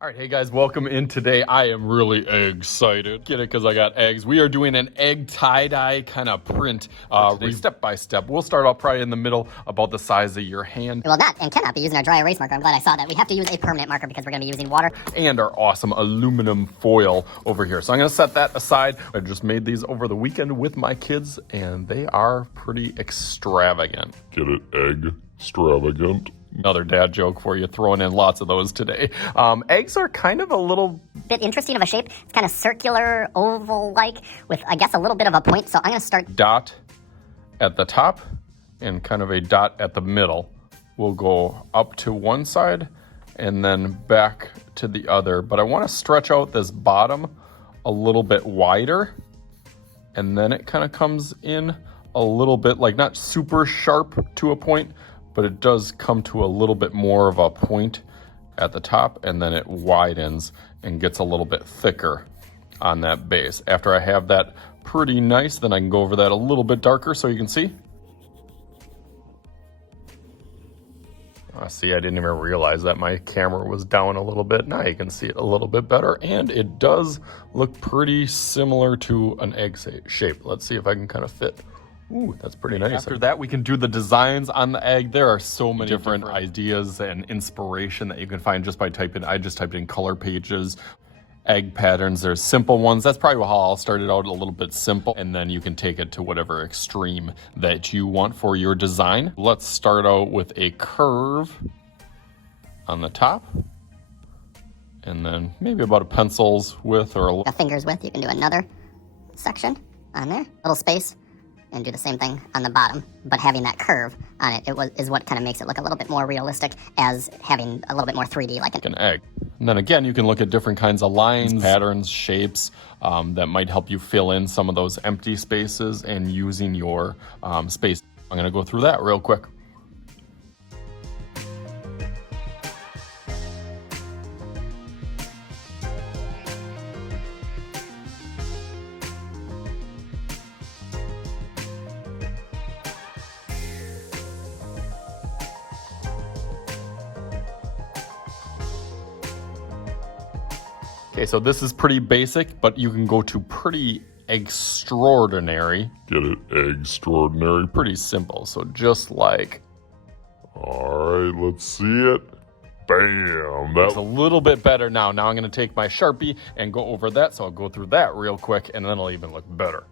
All right, hey guys, welcome in today. I am really excited. Get it? Because I got eggs. We are doing an egg tie-dye kind of print step by step. We'll start off probably in the middle, about the size of your hand. We will not and cannot be using our dry erase marker. I'm glad I saw that. We have to use a permanent marker because we're going to be using water. And our awesome aluminum foil over here. So I'm going to set that aside. I just made these over the weekend with my kids, and they are pretty extravagant. Get it? Egg extravagant. Another dad joke for you, throwing in lots of those today. Eggs are kind of a little bit interesting of a shape. It's kind of circular, oval-like, with, I guess, a little bit of a point. So I'm going to start dot at the top and kind of a dot at the middle. We'll go up to one side and then back to the other. But I want to stretch out this bottom a little bit wider, and then it kind of comes in a little bit, like not super sharp to a point, but it does come to a little bit more of a point at the top, and then it widens and gets a little bit thicker on that base. After I have that pretty nice, then I can go over that a little bit darker so you can see. See, I didn't even realize that my camera was down a little bit. Now you can see it a little bit better, and it does look pretty similar to an egg shape. Let's see if I can kind of fit. Ooh, that's pretty nice. After that, we can do the designs on the egg. There are so many different ideas and inspiration that you can find just by typing. I just typed in color pages, egg patterns. There's simple ones. That's probably how I'll start it out, a little bit simple, and then you can take it to whatever extreme that you want for your design. Let's start out with a curve on the top, and then maybe about a pencil's width or a finger's width. You can do another section on there, little space, and do the same thing on the bottom, but having that curve on it, is what kind of makes it look a little bit more realistic, as having a little bit more 3D like an egg. And then again, you can look at different kinds of lines, patterns, shapes that might help you fill in some of those empty spaces and using your space. I'm gonna go through that real quick. Okay, so this is pretty basic, but you can go to pretty extraordinary. Get it? Extraordinary. Pretty simple, so just like. All right, let's see it. Bam. That's a little bit better now. Now I'm gonna take my Sharpie and go over that, so I'll go through that real quick, and then it'll even look better.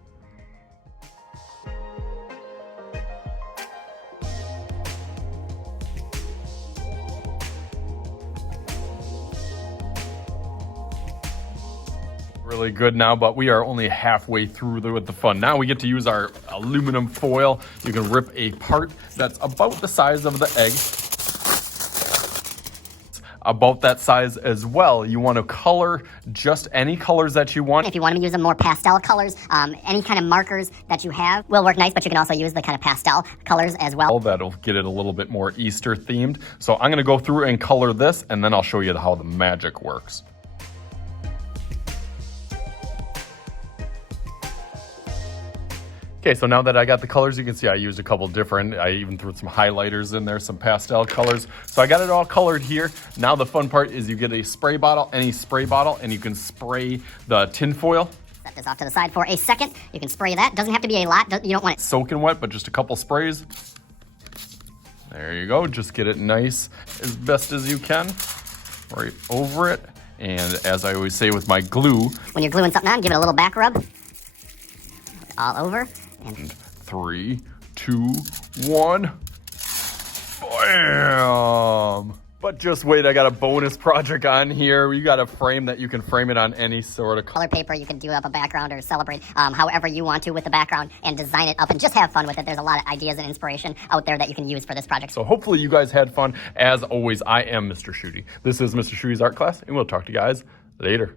Really good now, but we are only halfway through with the fun. Now we get to use our aluminum foil. You can rip a part that's about the size of the egg. About that size as well. You want to color just any colors that you want. If you want to use some more pastel colors, any kind of markers that you have will work nice, but you can also use the kind of pastel colors as well. That'll get it a little bit more Easter themed. So I'm going to go through and color this, and then I'll show you how the magic works. Okay, so now that I got the colors, you can see I used a couple different, I even threw some highlighters in there, some pastel colors. So I got it all colored here. Now the fun part is you get a spray bottle, any spray bottle, and you can spray the tin foil. Set this off to the side for a second. You can spray that. Doesn't have to be a lot. You don't want it soaking wet, but just a couple sprays. There you go. Just get it nice as best as you can, right over it. And as I always say with my glue, when you're gluing something on, give it a little back rub all over. And 3, 2, 1, bam! But just wait, I got a bonus project on here. You got a frame that you can frame it on any sort of color paper. You can do up a background or celebrate however you want to with the background and design it up and just have fun with it. There's a lot of ideas and inspiration out there that you can use for this project. So hopefully you guys had fun. As always, I am Mr. Shooty. This is Mr. Shooty's art class, and we'll talk to you guys later.